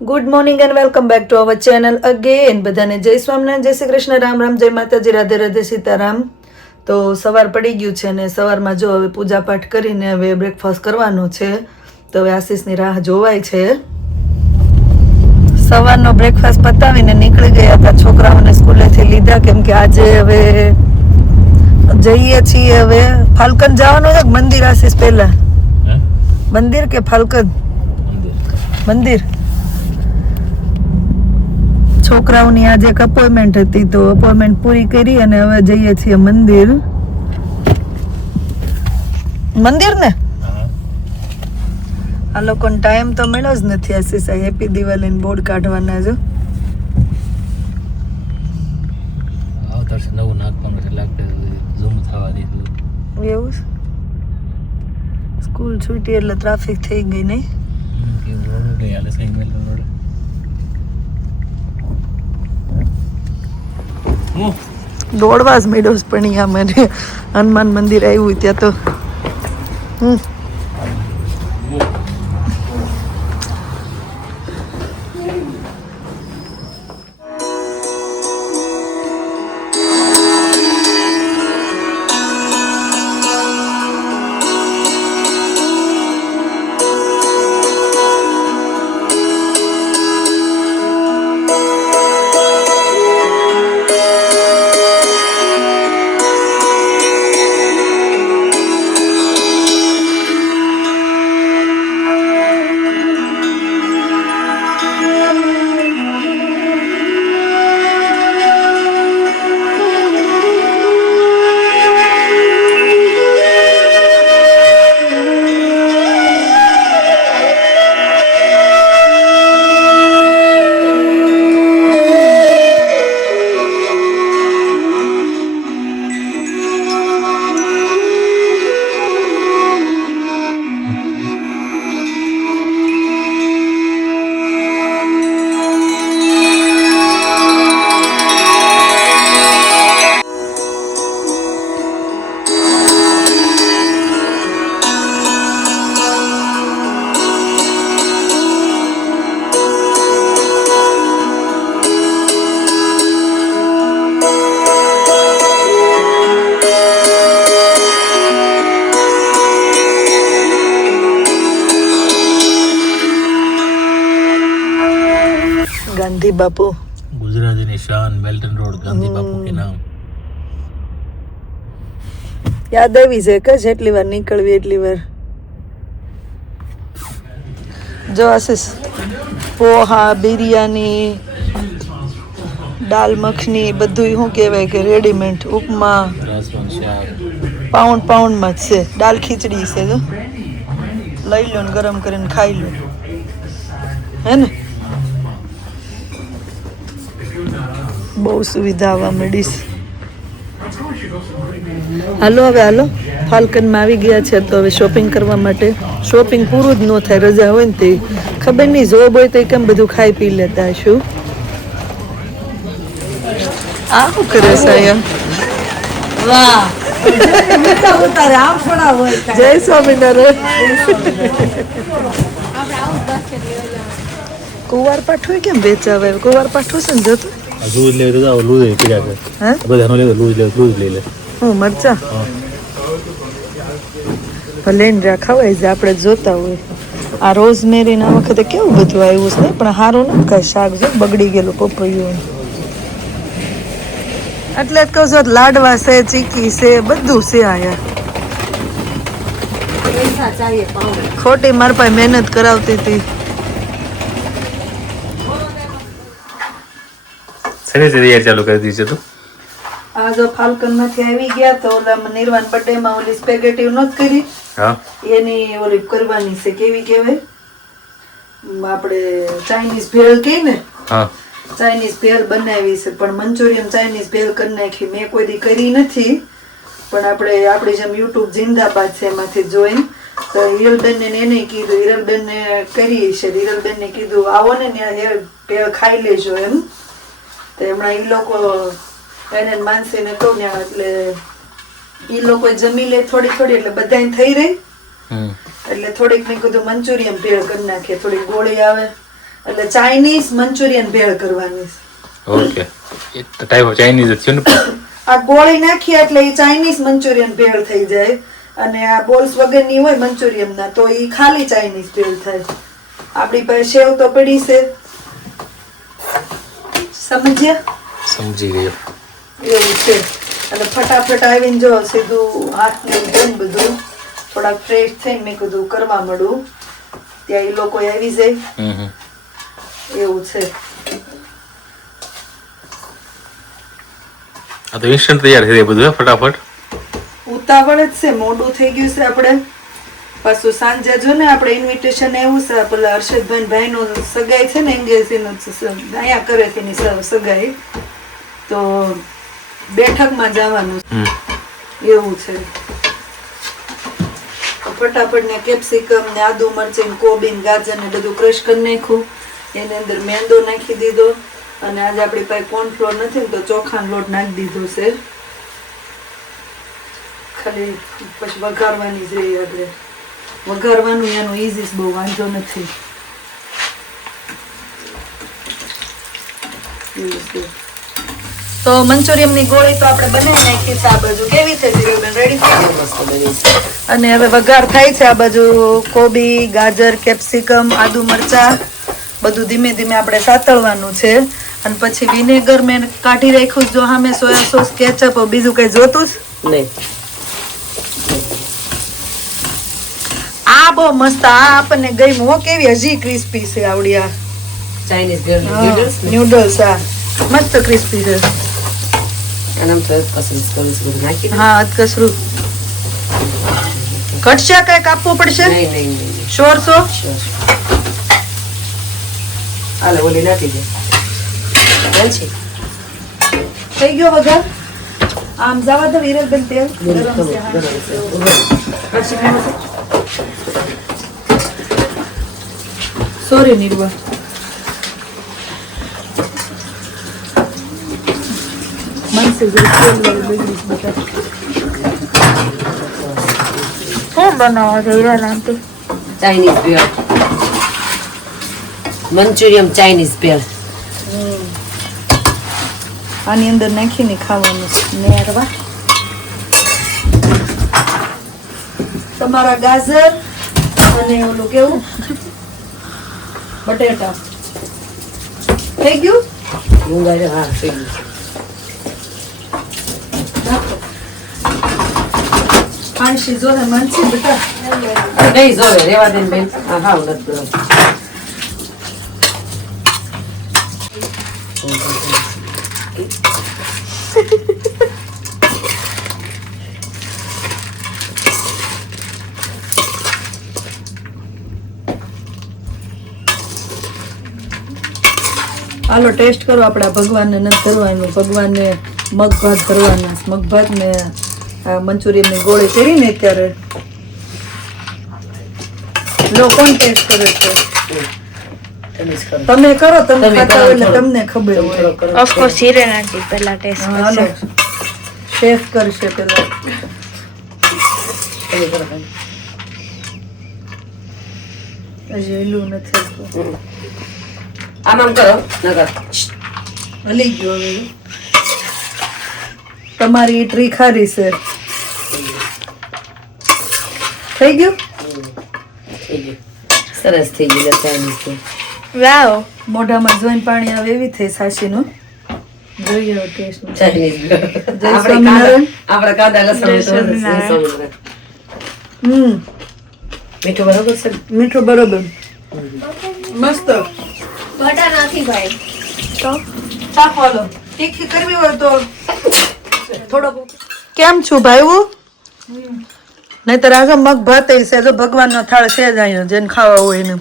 Good morning and welcome back to our channel again. બધાને જય સ્વામિનારાયણ, જય શ્રી કૃષ્ણ, રામ રામ, જય માતાજી, રાધે રાધે, સીતારામ. તો સવાર પડી ગયું છે ને સવારમાં જો હવે પૂજાપાઠ કરીને હવે બ્રેકફાસ્ટ કરવાનો છે. તો હવે આશીષની રાહ જોવાય છે. સવારનો બ્રેકફાસ્ટ પતાવીને નીકળી ગયા હતા છોકરાઓને સ્કૂલેથી લીધા, કેમ કે આજે હવે જઈએ છીએ. હવે ફાલ્કન જવાનું છે મંદિર? આશીષ પહેલા મંદિર કે ફાલ્કન? મંદિર. છોકરાઓની આજે એક અપોઇન્ટમેન્ટ હતી તો અપોઇન્ટમેન્ટ પૂરી કરી અને હવે જઈએ છીએ મંદિર. મંદિર ને આ લોકોને ટાઈમ તો મળ્યો જ નથી. આશીષ હેપી દિવાળી બોર્ડ કાઢવાના જો. નવું નાખવાનું છે લાગતું ઝૂમ થવા દીધું એવું સ્કૂલ છૂટી એટલે ટ્રાફિક થઈ ગઈ નહીં? દોડવા જ મેળો પણ અહીંયા મને હનુમાન મંદિર આવ્યું ત્યાં તો गांधी बापू गुजराती निशान बेल्टन रोड गांधी बापू के नाम યાદ આવી છે કે જેટલી વાર નીકળવી એટલી વાર. જો આશીષ પોહા, બિરયાની, દાલ મખની બધું શું કહેવાય કે રેડીમેડ. ઉપમા પાઉન્ડમાં જ છે. દાલ ખીચડી છે જો, લઈ લો ને ગરમ કરીને ખાઈ લો, હે ને? બહુ સુવિધા આવવા મળી છે. હાલો હવે હાલો, ફાલ્કનમાં આવી ગયા છે તો હવે શોપિંગ કરવા માટે. શોપિંગ પૂરું જ ન થાય, રજા હોય ને તે ખબર નહીં, જોબ હોય તો કેમ બધું ખાઈ પી લેતા શું. આ શું કરે છે અહીંયા? જય સ્વામિનારાયણ. કુંવાર પાઠું કેમ વેચાવે? કુંવાર પાઠું છે ને જતું લૂઝ લે તો લૂઝ પીડા છે. હે બધાનો લે લૂઝ લઈ લે. હું મરચા ભલે ને ખવાય છે, આપણે જોતા હોય. આ રોઝમેરી ના વખતે કેવું બધું આવ્યું છે, પણ સારું નથી કાંઈ શાક જો બગડી ગયેલું પપૈયું. એટલે જ કહું છું, લાડવા છે, ચીકી છે, બધું છે અહીંયા. ખોટી મારા પાસે મહેનત કરાવતી હતી. શેની તૈયારી ચાલુ કરી દીધી છે તું? આ જો ફાલ્કન માંથી આવી ગયા તો ઓલા નિર્વાણ બર્થડે માં ઓલી સ્પેગેટી નોત કરી, હા એની ઓલી કરવાની છે. કેવી કહેવાય આપણે ચાઇનીઝ ભેળ કહી ને, હા ચાઇનીઝ ભેળ બનાવી છે. પણ મંચુરિયન ચાઇનીઝ ભેળ કરી નાખી. મેં કોઈ દી કરી નથી, પણ આપણી જેમ યુટ્યુબ જિંદાબાદ છે એમાંથી જોઈને તો હિરલબેન ને એને કીધું, હિરલબેન ને કરી છે. હિરલબેન ને કીધું આવો ને ત્યાં ભેળ ખાઈ લેજો એમ. તો હમણાં એ લોકો એને માનસીને કહું ને, એટલે એ લોકો જમી લે થોડી થોડી, એટલે બધાને થઈ રહી. એટલે થોડીક મેં કીધું મંચુરિયન ભેળ કરી નાખીએ, થોડી ગોળી આવે એટલે ચાઇનીઝ મંચુરિયન ભેળ કરવાની છે. ઓકે એ તો ટાઈપ ઓફ ચાઇનીઝ જ છે ને પણ. આ ગોળી નાખીએ એટલે એ ચાઇનીઝ મંચુરિયન ભેળ થઈ જાય અને આ બોલ્સ વગરની હોય મંચુરિયન ના તો એ ખાલી ચાઇનીઝ ભેળ થાય. આપણી પાસે સેવ તો પડી છે, સમજ્યા? સમજી ગયો. એવું છે. અને ફટાફટ આવીને જો સીધું હાથને ધોઈને બધું થોડાક ફ્રેશ થઈને મેં કીધું કરવા મળું ત્યાં એ લોકો આવી જાય. એવું છે. આ તો ઇન્સ્ટન્ટ તૈયાર થઈ જાય બધું ફટાફટ. ઉતાવળ જ છે, મોડું થઈ ગયું છે. આપણે પાછું સાંજે જો ને આપણે ઇન્વિટેશન એવું છે પેલા હર્ષદભાઈ ભાઈનો સગાઈ છે ને એંગેજીનું અહીંયા કરે છે એની સગાઈ તો બેઠકમાં જવાનું એવું છે. ફટાફટ ને કેપ્સિકમ ને આદુ મરચી ને કોબી ને ગાજર ને બધું ક્રશ કરી નાખ્યું. એની અંદર મેંદો નાખી દીધો અને આજે આપણી પાસે કોર્નફ્લોર નથી ને તો ચોખાનો લોટ નાખી દીધો છે. ખાલી પછી વઘારવાની જ રહી. આપણે વઘારવાનું એનું ઈઝી બહુ વાંધો નથી. તો મંચુરિયન ની ગોળી તો આપણે બનાવી નાખી છે. આ બાજુ કેવી થઈ ગઈ? રેડી થઈ ગઈ. અને હવે વઘાર થાય છે. આ બાજુ કોબી, ગાજર, કેપ્સિકમ, આદુ મરચા બધું ધીમે ધીમે આપણે સાતળવાનું છે. અને પછી વિનેગર મેં કાઢી રાખ્યું. જો સામે સોયા સોસ, કેચઅપ, બીજું કઈ જોતું જ નહીં. આ બહુ મસ્ત. આ આપણને ગઈ મો કેવી હજી ક્રિસ્પી છે. આવડી આ ચાઇનીઝ નૂડલ્સ આ મસ્ત ક્રિસ્પી છે. હા અધકસરું ઘટશે કઈ કાપવું પડશે? શ્યોર છો? થઈ ગયો વઘાર. આમ જવા દો વિરલબેન. તેલ ગરમ છે. સોરી નિર્વા. શું બનાવો છો હીરાલાલથી? ચાઇનીઝ ભેળ, મંચુરિયન ચાઇનીઝ ભેળ. આની અંદર નાખીને ખાવાનું નેરવા. તમારા ગાજર અને ઓલું કેવું બટેટા થઈ ગયું. હા થઈ ગયું. પાણી જો ને મનસી બેટા નહીં જોવે રેવા દે બેન. હા હા નથી. હાલો ટેસ્ટ કરો. આપણા ભગવાનને નથી કરવાનું. ભગવાનને મગ ભાત કરવાના. મગ ભાત ને મંચુરિયન ની ગોળી કરી ને અત્યારે લો. કોણ ટેસ્ટ કરે છે? તમે કરો. તમે ખાતા હોય એટલે તમને ખબર હોય. ઓફ કોર્સ હિરેન આંટી પહેલા ટેસ્ટ હાલો શેફ કરશે પેલા. હજી એલું નથી. આમ આમ કરો નગર હલી ગયો. હવે તમારી ટ્રી ખારી છે. થઈ ગયું. સરસ થઈ ગયું. ચાઇનીઝ વાવ મોઢામાં જોઈને પાણી આવે એવી થઈ સાશીનું. જોઈએ હવે ટેસ્ટ. ચાઇનીઝ જય સ્વામિનારાયણ. આપણે કાંદા લસણ મીઠું બરોબર છે. મીઠું બરોબર મસ્ત. બટર નથી ભાઈ તો ચાખો હાલો. તીખી કરવી હોય તો થોડો. કેમ છું ભાઈ? નહીતર આજે મગ ભાત છે. જો ભગવાનનો થાળ છે જ અહીંયા જેને ખાવા હોય એને.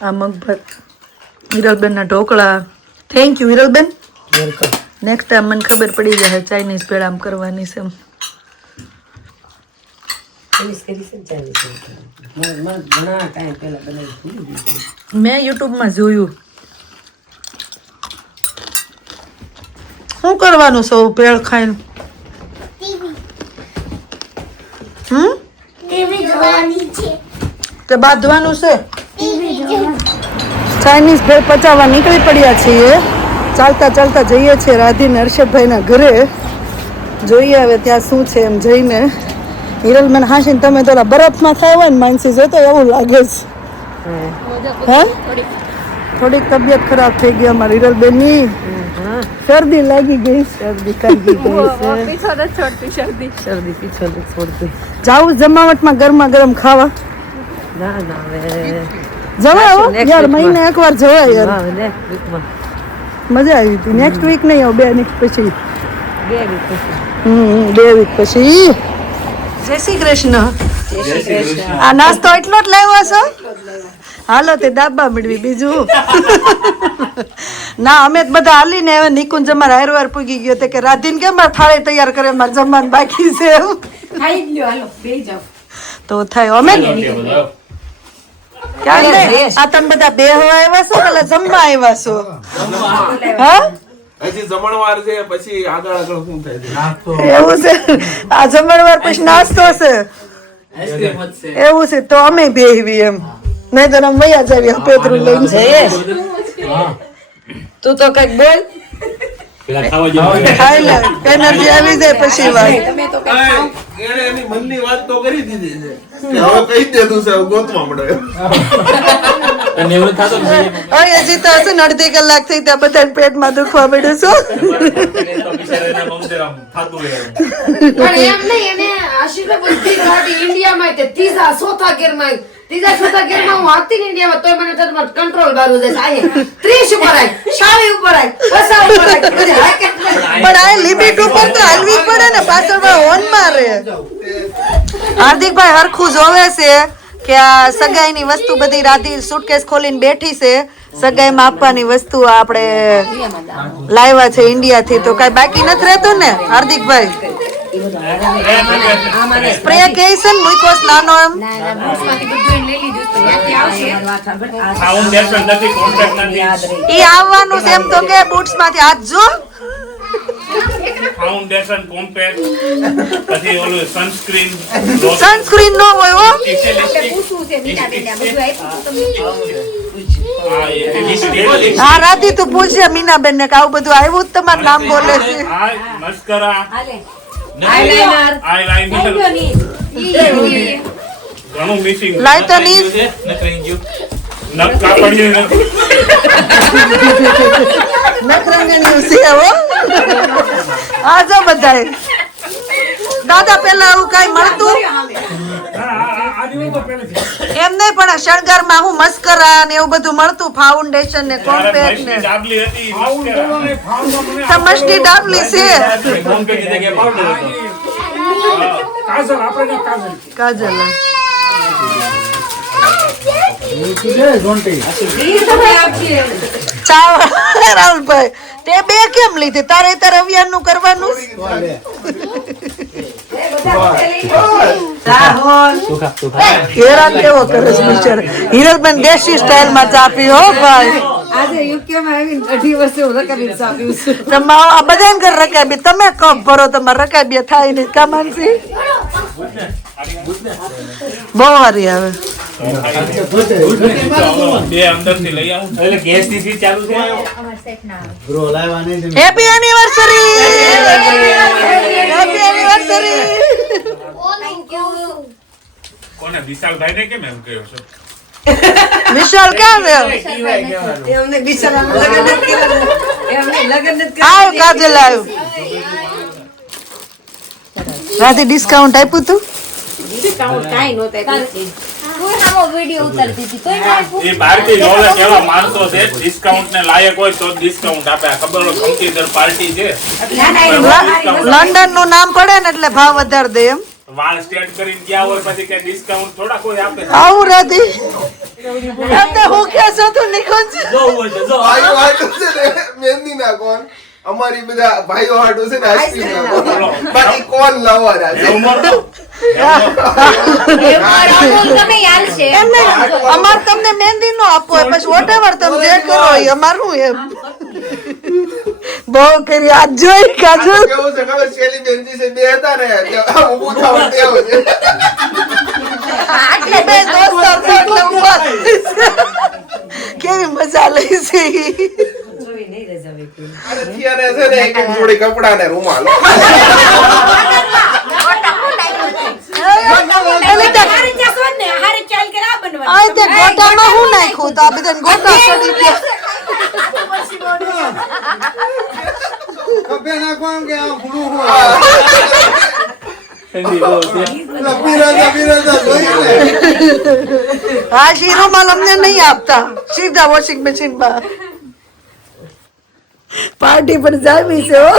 આ મગ ભાત હિરલબેન ના dhokla. Thank you Hiralben. Welcome. Next time મને ખબર પડી જાય ચાઇનીઝ ભેળ આમ કરવાની છે. ઘણા ટાઈમ પહેલા બનાવી. મેં યુટ્યુબમાં જોયું. શું કરવાનું સૌ ભેળ ખાઈને? ટીવી તે બાંધવાનું છે. ચાઇનીઝ ભેળ પચાવવા નીકળી પડ્યા છીએ. ચાલતા ચાલતા જઈએ છીએ રાધીને હર્ષદભાઈના ઘરે. જોઈએ હવે ત્યાં શું છે એમ જઈને. હિરલબેન હાસીને તમે તો ઓલા બરફમાં થાય હોય ને માનસી જોતો એવું લાગે છે. હે થોડીક તબિયત ખરાબ થઈ ગઈ અમારી હિરલબેનની. શરદી લાગી ગઈ. શરદી કરી ગઈ શરદી પીછો નથી છોડતી. જાવું જમાવટમાં ગરમા ગરમ ખાવા. જવાય હો યાર, મહિને એકવાર જવાય યાર. મજા આવી હતી. નેક્સ્ટ વીક નહીં આવું, 2 વીક પછી. 2 વીક પછી. જય શ્રી કૃષ્ણ. આ નાસ્તો એટલો જ લાવ્યો છો? હાલો તે દાબા મેળવી બીજું. ના અમે જ બધા હાલીને હવે નિકુંજ અમારા હારવાર પૂગી ગયો તે કે રાધીને કેમ મારે થાળી તૈયાર કરે, મારે જમવાનું બાકી છે એમ. તો થાય અમે ક્યાં નહીં. આ તમે બધા બેહવા આવ્યા છો પેલા જમવા આવ્યા છો? હા હજી જમણવાર છે પછી આગળ આગળ શું થાય છે? એવું છે. આ જમણવાર પછી નાસ્તો છે એવું છે. તો અમે બેહવી એમ, નહીં તો અમે વયા જાવી પેતરું લઈને. તું તો કઈક બોલ. ખાઈ લે, એનર્જી આવી જાય પછી વાત. એને એની મનની વાત તો કરી દીધી છે કે હવે કહી દીધું છે, હવે ગોતવા મળે. હવે હજી તો હશે ને અડધી કલાક થઈ ત્યાં બધા પેટમાં દુખવા મળ્યું છું. પણ એમ નહીં, એને આશીર્વાદ બધી ગાડી ઇન્ડિયામાં તે ત્રીજા ચોથા ગેરમાં હું હાકતી ને ઇન્ડિયામાં તોય મને તો કંટ્રોલ બારું જાય. આયે 30 ઉપર આય, 40 ઉપર આય, 50 ઉપર આય, બધી હાકે. પણ આ લિમિટ ઉપર તો હાલવી પડે ને, પાછળ હોન મારે. હાર્દિકભાઈ હરખું જોવે છે કે આ સગાઈની વસ્તુ બધી રાધી સુટકેસ ખોલીને બેઠી છે. સગાઈમાં આપવાની વસ્તુ આપણે લાવ્યા છે ઇન્ડિયાથી, તો કઈ બાકી નથી રહેતું ને હાર્દિકભાઈ? સ્પ્રે કે છે ને મૂકોસ નાનો એમ. ઈ આવવાનું છે એમ તો કે બૂટ્સ માંથી હાથ જો. ફાઉન્ડેશન કોમ્પેક્ટ પછી ઓલું સનસ્ક્રીન સનસ્ક્રીન નો હોય હો. હા રાધી તું પૂછે મીનાબેન ને કે આવું બધું આવ્યું જ તમારું નામ બોલે છે. મસ્કરા આઈલાઇનર ઘણું મિસિંગ લાઈ તો ની નખ કાપડ્યું નથી. નખરંગણી છે હો. આ જો બધાય દાદા પેલા આવું કઈ મળતું એમ નહીં, પણ શણગારમાં હું મસ્કરા ને એવું બધું મળતું, ફાઉન્ડેશન ને કોમ્પેક્ટ ને. ડાબલી હતી સમજની ડાબલી છે. કાજલ રાહુલભાઈ તે બે કેમ લીધી? તારે તારે અભિયાન નું કરવાનું. હેરાન કેવો કરે છે બિચારો. હિરલબેન દેશી સ્ટાઇલ માં ચા પી હો ભાઈ. આજે યુકેમાં આવીને 18 વર્ષે હું રકાબી ચા પીઉં છું. તમારા બધાને ઘર રકાબી, તમે કપ ભરો તમારે રકાબી થાય નહીં કામાનસી. બહુ હારી આવે. બે અંદરથી લઈ આવું એટલે ગેસ ની સ્વિચ ચાલુ છે. Happy anniversary. Happy anniversary. કોને વિશાલભાઈ ને કેમ એમ કહ્યો છો? વિશાલ ક્યાં ગયો? એમને બિચારાનું લગ્ન નથી કરેલું. એમને લગ્ન નથી કરેલું. આવ કાજલ આવ્યું. રાતે ડિસ્કાઉન્ટ આપ્યું તું? ડિસ્કાઉન્ટ કાંઈ નહોતું આપ્યું. એ ભારતીય નોલેજ એવા માણસો છે ડિસ્કાઉન્ટ ને લાયક હોય તો ડિસ્કાઉન્ટ આપે. ખબર હોય કંપની પાર્ટી છે લંડન નું નામ પડે ને એટલે ભાવ વધારે દે એમ. વાળ સ્ટેટ કરીને ગયા હોય પછી કે ડિસ્કાઉન્ટ થોડા કોઈ આપે. આવું રાધી એમને હું કે છો તું નિકુંજ? ભાઈઓ હાટુ છે ને મહેંદી ના કોણ, અમારી બધા ભાઈઓ હાટુ છે ને આઈસ્ક્રીમ ના કોણ, બાકી કોણ લાવવાના છે. એમને અમાર તમને મહેંદી નો આપવો હોય પછી વોટેવર તમે જે કરો એ અમારું એમ. બહુ કરી આજ જોઈ કાજલ. કેવું છે ખબર, શેલી બેનજી છે બે હતા ને ઊભું થવાનું તેવું છે. કેવી મજા લઈ છે જોઈ નહીં રજા વેકી. અને ત્યારે છે ને એક જોડી કપડા ને રૂમાલ આ તે ગોટામાં હું નાખ્યું તો આ બધા ગોટા સડી ગયા કપે નાખવા કે આ ભૂલું હું ઠંડી બહુ છે. પીરાતા જોઈ લે હા શીરોમાલ અમને નહીં આપતા સીધા વોશિંગ મશીનમાં પાર્ટી પણ જામી છે હો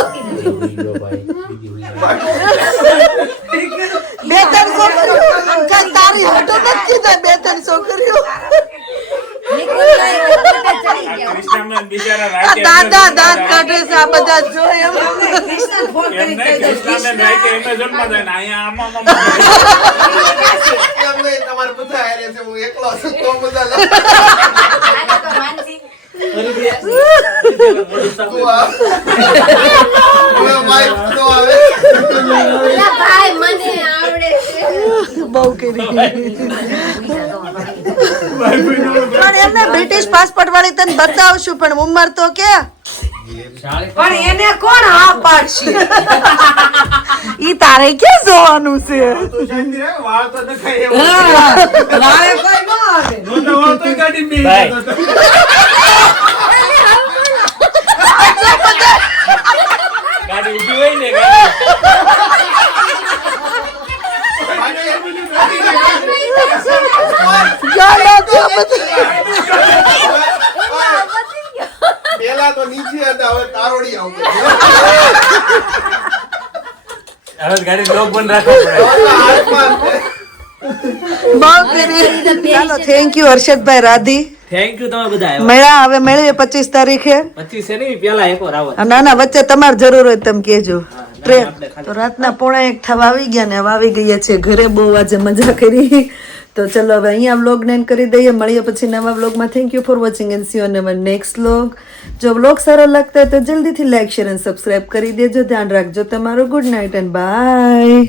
બે ત્રણ છોકરીઓ કાંઈ તારી હોટો નથી કીધા બે ત્રણ છોકરીઓ કૃષ્ણમેન બિચારા આ રાતે દાદા દાંત કાઢે છે આ બધા જોઈ એમ કૃષ્ણ ફોન એમ કરી નહીં, કહી દે, કૃષ્ણમેન રાતે એમેઝોનમાં જાય ને અહીંયા આમાં એમ નહીં, તમારે બધા હારે છે હું એકલો છું તો બધા તું આ. હવે wife તો આવે બહુ કરી પણ એમને બ્રિટિશ પાસપોર્ટ વાળી તને બતાવશું પણ ઉંમર તો કે પણ એને કોણ હા પાડશે? ઈ તારે ક્યાં જોવાનું છે તું શાંતિ રાખ વાળ તો દેખાય એવો વાળે કોઈ ન આવે. મોટો વાળ તો કાઢી બે ભાઈ. ગાડી ઊભી હોય ને ગાડી ગાડા છે બધા. પેલા તો નીચે હતા હવે તારોડી આવતો હવે ગાડી લોક બંધ રાખવો પડે. હાથમાં છે. બહુ કરી ચાલો thank you Harshadbhai Radhi thank you તમે બધા મેળા હવે મેળવીએ 25 તારીખે 25 છે ને પેલા એકવાર આવો ના ના વચ્ચે તમારે જરૂર હોય તમે કહેજો ટ્રેન તો રાતના 1:30 થવા આવી ગયા ને હવે આવી ગયા છે ઘરે બહુ આજે મજા કરી તો ચલો હવે અહીંયા વ્લોગ ને કરી દઈએ મળીએ પછી નવા વ્લોગમાં thank you for watching and C you on hour next vlog જો વ્લોગ સારો લાગતા હોય તો જલ્દીથી લાઈક શેર અને સબસ્ક્રાઇબ કરી દેજો ધ્યાન રાખજો તમારું ગુડ નાઇટ એન્ડ બાય